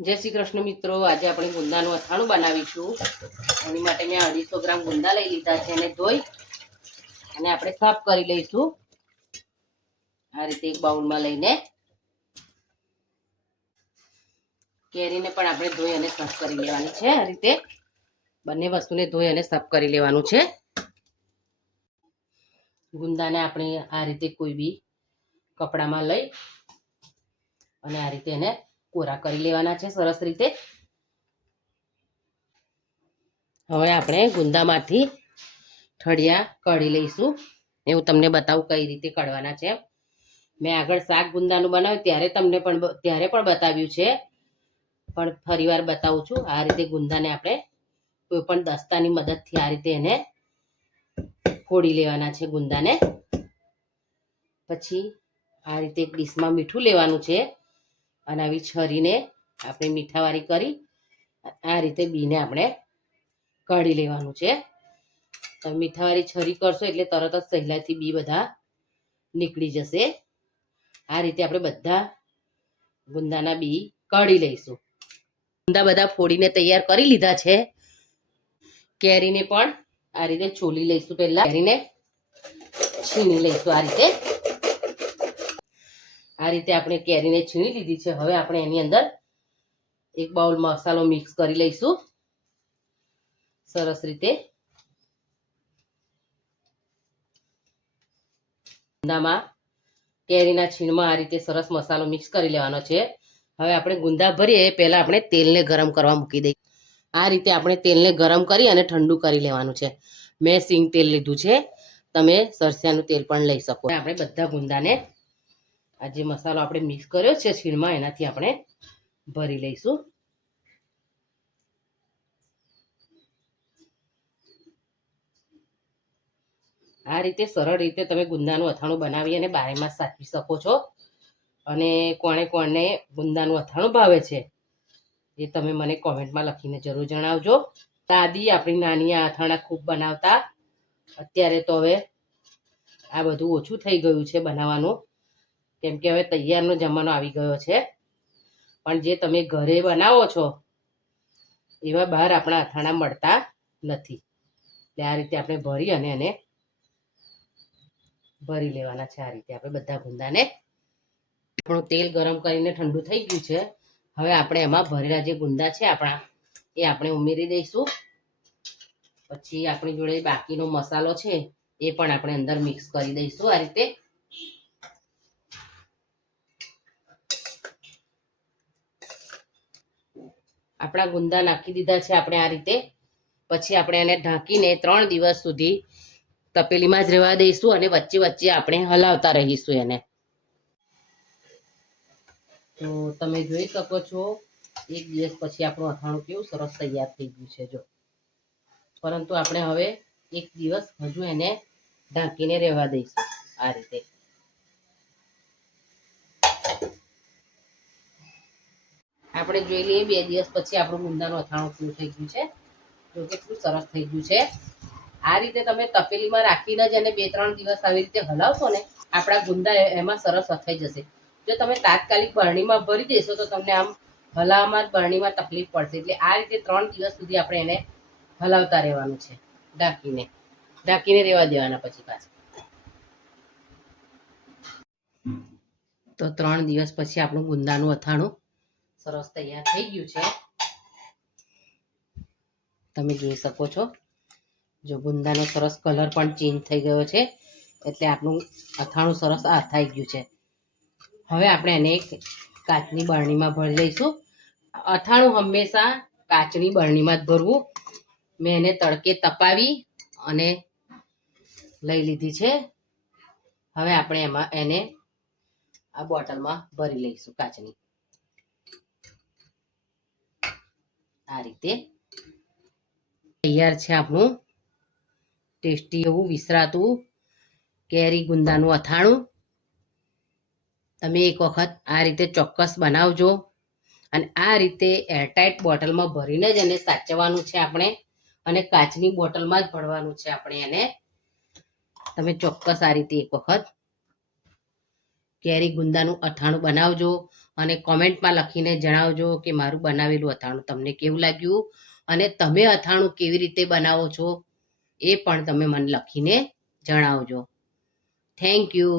जय श्री कृष्ण मित्रों, आज આપણે ગુંદાનું અથાણું બનાવીશું। એની માટે મેં 250 ગ્રામ ગુંદા લઈ લીધા છે અને ધોઈ અને આપણે સાફ કરી લઈશું। આ રીતે એક બાઉલમાં લઈને કેરીને પણ આપણે ધોઈ અને સાફ કરી લેવાની છે। આ રીતે બંને વસ્તુને ધોઈ અને સાફ કરી લેવાનું છે। ગુંદાને આપણે આ રીતે કોઈ બી કપડામાં લઈ અને આ રીતે એને કોરા કરી લેવાના છે સરસ રીતે। હવે આપણે ગુંદામાંથી ઠળિયા કાઢી લઈશું। હું તમને બતાવું કઈ રીતે કાઢવાના છે। મેં આગળ શાક ગુંદાનું બનાવ્યું ત્યારે પણ બતાવ્યું છે, પણ ફરીવાર બતાવું છું। આ રીતે ગુંદાને આપણે કોઈ પણ દસ્તાની મદદથી આ રીતે એને ફોડી લેવાના છે ગુંદાને। પછી આ રીતે એક ડીશમાં મીઠું લેવાનું છે અને આવી છરીને આપણે મીઠાવાળી કરી આ રીતે બીને આપણે કાઢી લેવાનું છે। તમે મીઠાવાળી છરી કરશો એટલે તરત જ સહેલાઈથી બી બધા નીકળી જશે। આ રીતે આપણે બધા ગુંદાના બી કાઢી લઈશું। ગુંદા બધા ફોડીને તૈયાર કરી લીધા છે। કેરીને પણ આ રીતે છોલી લઈશું। પહેલા કેરીને છીણી લઈશું। આ રીતે આપણે કેરીને છીણી લીધી છે। હવે આપણે એની અંદર એક બાઉલ મસાલો મિક્સ કરી લઈશું સરસ રીતે। ગુંદામાં કેરીના છીણમાં આ રીતે સરસ મસાલો મિક્સ કરી લેવાનો છે। હવે આપણે ગુંદા ભરીએ પહેલા આપણે તેલને ગરમ કરવા મૂકી દઈએ। આ રીતે આપણે તેલને ગરમ કરી અને ઠંડુ કરી લેવાનું છે। મેં સિંગ તેલ લીધું છે, તમે સરસિયાનું તેલ પણ લઈ શકો। આપણે બધા ગુંદાને આ જે મસાલો આપણે મિક્સ કર્યો છે છીણમાં એનાથી આપણે ભરી લઈશું। આ રીતે સરળ રીતે તમે ગુંદાનું અથાણું બનાવી અને બારેમાસ સાચવી શકો છો। અને કોને કોને ગુંદાનું અથાણું ભાવે છે એ તમે મને કોમેન્ટમાં લખીને જરૂર જણાવજો। દાદી આપણી નાની આ અથાણા ખૂબ બનાવતા। અત્યારે તો હવે આ બધું ઓછું થઈ ગયું છે બનાવવાનું, કેમ કે હવે તૈયારનો જમાનો આવી ગયો છે। પણ જે તમે ઘરે બનાવો છો એવા બહાર આપણા અથાણા મળતા નથી। એટલે આ રીતે આપણે ભરી અને એને ભરી લેવાના છે। આ રીતે આપણે બધા ગુંદાને આપણું તેલ ગરમ કરીને ઠંડુ થઈ ગયું છે। હવે આપણે એમાં ભરેલા જે ગુંદા છે આપણા એ આપણે ઉમેરી દઈશું। પછી આપણી જોડે બાકીનો મસાલો છે એ પણ આપણે અંદર મિક્સ કરી દઈશું। આ રીતે આપણા ગુંદા નાખી દીધા છે આપણે આ રીતે। પછી આપણે એને ઢાંકીને 3 દિવસ સુધી તપેલીમાં જ રહેવા દઈશું અને વચ્ચે વચ્ચે આપણે હલાવતા રહીશું એને। તો તમે જોઈ શકો છો 1 દિવસ પછી આપણું અથાણું કેવું સરસ તૈયાર થઈ ગયું છે જો। પરંતુ આપણે હવે 1 દિવસ હજુ એને ઢાંકીને રહેવા દઈશું। આ રીતે આપણે જોઈ લઈએ 2 દિવસ પછી આપણું ગુંદાનું અથાણું પૂરું થઈ ગયું છે। જો કેટલું સરસ થઈ ગયું છે। આ રીતે તમે તપેલીમાં રાખીને જ એને 2-3 દિવસ આવી રીતે હલાવશો ને આપણા ગુંદા એમાં સરસ અથાઈ જશે। જો તમે તાત્કાલિક બરણીમાં ભરી દેશો તો તમને આમ હલાવવામાં બરણીમાં તકલીફ પડશે। એટલે આ રીતે 3 દિવસ સુધી આપણે એને હલાવતા રહેવાનું છે ઢાંકીને રહેવા દેવાના। પછી પાછા તો 3 દિવસ પછી આપણું ગુંદાનું અથાણું સરસ તૈયાર થઈ ગયું છે। તમે જોઈ શકો છો જો ગુંદાનો સરસ કલર પણ ચેન્જ થઈ ગયો છે, એટલે આપણું અથાણું સરસ અથાઈ ગયું છે। હવે આપણે એને એક કાચની બરણીમાં ભરી લઈશું। અથાણું હંમેશા કાચની બરણીમાં જ ભરવું। મેં એને તડકે તપાવી અને લઈ લીધી છે। હવે આપણે એને આ બોટલમાં ભરી લઈશું કાચની। આ રીતે તૈયાર છે આપણું ટેસ્ટી એવું વિસરાતું કેરી ગુંદાનું અથાણું। તમે એક વખત આ રીતે ચોક્કસ બનાવજો અને આ રીતે એરટાઇટ બોટલમાં ભરીને જ એને સાચવવાનું છે આપણે અને કાચની બોટલમાં જ ભરવાનું છે આપણે એને। તમે ચોક્કસ આ રીતે એક વખત કેરી ગુંદાનું અથાણું બનાવજો અને કોમેન્ટમાં લખીને જણાવજો કે મારું બનાવેલું અથાણું તમને કેવું લાગ્યું અને તમે અથાણું કેવી રીતે બનાવો છો એ પણ તમે મને લખીને જણાવજો. Thank you.